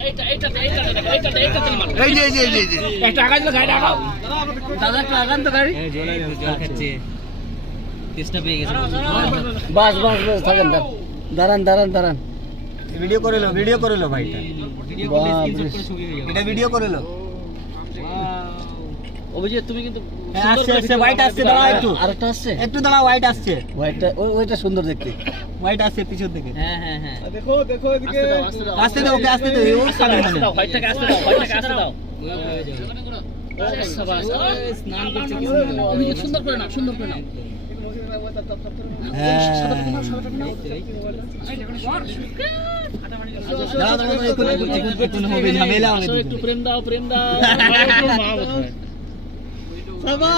এই যে একটা আগাজ গাড়ি আগাও দাদা একটু আগান তো গাড়ি জল খাচ্ছে তেষ্টা পেয়ে গেছে বাস থাকেন দাঁড়ান ভিডিও করে লো ভাই এটা ভিডিও করে লো অভিজিৎ তুমি কিন্তু আসছে হোয়াইট আসছে দাঁড়াও আরেকটা আসছে একটু দাঁড়াও হোয়াইট আসছে হোয়াইটটা ওইটা সুন্দর দেখতে হোয়াইট আসছে পিছন থেকে হ্যাঁ দেখো এদিকে আসতে দাও ওকে আসতে দাও ও খাবে মানে হোয়াইটটাকে আসতে দাও শাবাশ স্নান করছে কি অভিজিৎ সুন্দর করে নাও একটু প্রেম দাও মা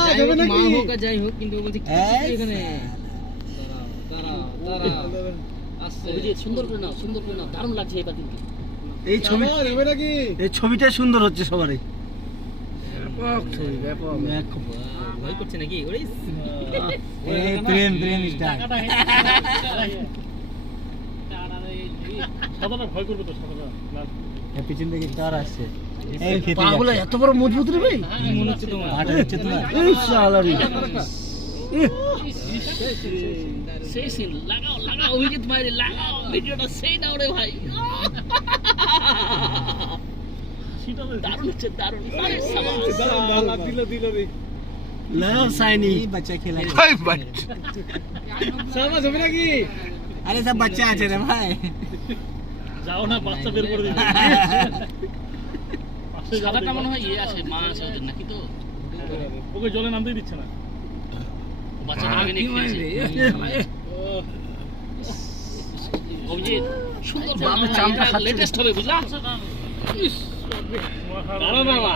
হোক আর যাই হোক কিন্তু বলছি এখানে অভিজিৎ সুন্দর করে নাও দারুণ লাগছে এবার কিন্তু এই ছবিটা সুন্দর হচ্ছে সবারই ভয় করছে নাকি প্রেম স্টার সাদাটা ভয় করবে তো সাদাটা পিছন থেকে কার আসছে পাগুলো এত বড় মজবুত রে ভাই মনে হচ্ছে তোমার হাঁটা যাচ্ছে তোমার এই শালারি সেই সিন লাগাও অভিজিৎ ভাই লাগাও ভিডিওটা সেই দাও রে ভাই দারুণ হচ্ছে আরে শাবাশ দিল রে লাভ সাইনি बच्चा खेला ভাই ভাই সাবাস হবে নাকি अरे सब बच्चा আছে রে ভাই যাও না বাচ্চা বের করে দিন সাদাটা মনে হয় আছে মা আছে ওদের নাকি তো ওকে জলে নামতেই দিচ্ছে না বাচ্চাটাকে নিয়ে খেলছে অভিজিৎ সুন্দর বাবা চামড়া খাচ্ছে। লেটেস্ট হবে বুঝলা দাঁড়া বাবা